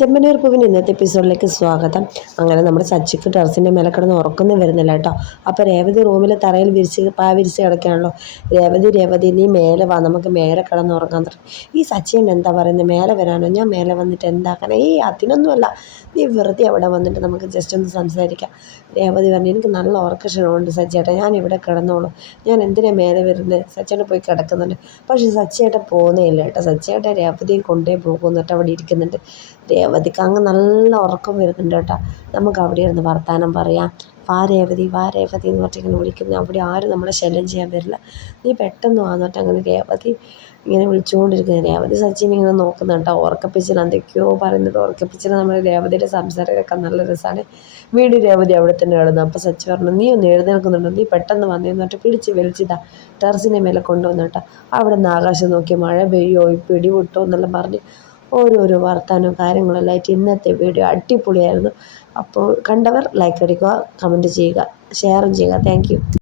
ചെമ്മനൂർ പൂവിന്റെ ഇന്നത്തെ എപ്പിസോഡിലേക്ക് സ്വാഗതം. അങ്ങനെ നമ്മുടെ സച്ചിക്ക് ടെറസിന്റെ മേലെ കിടന്ന് ഉറക്കൊന്നും വരുന്നില്ല കേട്ടോ. അപ്പോൾ രേവതി റൂമിൽ തറയിൽ വിരിച്ച് പാ വിരിച്ച് കിടക്കുകയാണല്ലോ. രേവതി രേവതി നീ മേലെ വാ. നമുക്ക് മേലെ കിടന്ന് ഉറങ്ങാൻ തുടങ്ങി. ഈ സച്ചിൻ എന്താ പറയുന്നത് മേലെ വരാനോ? ഞാൻ മേലെ വന്നിട്ട് എന്താക്കണം ഈ അതിനൊന്നുമല്ല. നീ വെറുതെ അവിടെ വന്നിട്ട് നമുക്ക് ജസ്റ്റ് ഒന്ന് സംസാരിക്കാം. രേവതി പറഞ്ഞു എനിക്ക് നല്ല ഉറക്കക്ഷണമുണ്ട് സച്ചിയേട്ടാ. ഞാൻ ഇവിടെ കിടന്നോളൂ. ഞാൻ എന്തിനാണ് മേലെ വരുന്നത് സച്ചിയേട്ടൻ പോയി കിടക്കുന്നുണ്ട്. പക്ഷേ സച്ചിയേട്ടൻ പോകുന്നേ ഇല്ല കേട്ടോ. സച്ചിയേട്ടൻ രേവതിയും കൊണ്ടേ പോകുന്നിട്ട് അവിടെ ഇരിക്കുന്നുണ്ട്. രേവതിക്ക് അങ്ങ് നല്ല ഉറക്കം വരുന്നുണ്ട് കേട്ടോ. നമുക്ക് അവിടെ ഇരുന്ന് വർത്തമാനം പറയാം. വാ രേവതി വാ രേവതി എന്ന് പറഞ്ഞിട്ട് ഇങ്ങനെ വിളിക്കുന്നു അവിടെ ആരും നമ്മളെ ശല്യം ചെയ്യാൻ വരില്ല. നീ പെട്ടെന്ന് വന്നിട്ട് അങ്ങനെ രേവതി ഇങ്ങനെ വിളിച്ചുകൊണ്ടിരിക്കുന്നത് രേവതി സച്ചിൻ ഇങ്ങനെ നോക്കുന്നുണ്ട് ഉറക്കപ്പിച്ചിൽ എന്തൊക്കെയോ പറയുന്നത്. ഉറക്കപ്പിച്ചിൽ നമ്മൾ രേവതിയുടെ സംസാരമൊക്കെ നല്ല രസമാണ്. വീട് രേവതി അവിടെ തന്നെ എഴുതുന്നു അപ്പോൾ സച്ചി പറഞ്ഞു നീ ഒന്ന് എഴുന്നേൽക്കുന്നുണ്ടോ? നീ പെട്ടെന്ന് വന്നേന്ന് പറഞ്ഞിട്ട് പിടിച്ച് വലിച്ചിതാ. ടെറസിന്റെ മേലെ കൊണ്ടുവന്നു കേട്ടോ. അവിടെ നിന്ന് ആകാശം നോക്കി മഴ പെയ്യോ പിടി വിട്ടോ എന്നെല്ലാം പറഞ്ഞ് ഓരോരോ വർത്തമാനവും കാര്യങ്ങളെല്ലാം ആയിട്ട് ഇന്നത്തെ വീഡിയോ അടിപൊളിയായിരുന്നു. അപ്പോൾ കണ്ടവർ ലൈക്ക് അടിക്കുക കമന്റ് ചെയ്യുക ഷെയറും ചെയ്യുക. താങ്ക്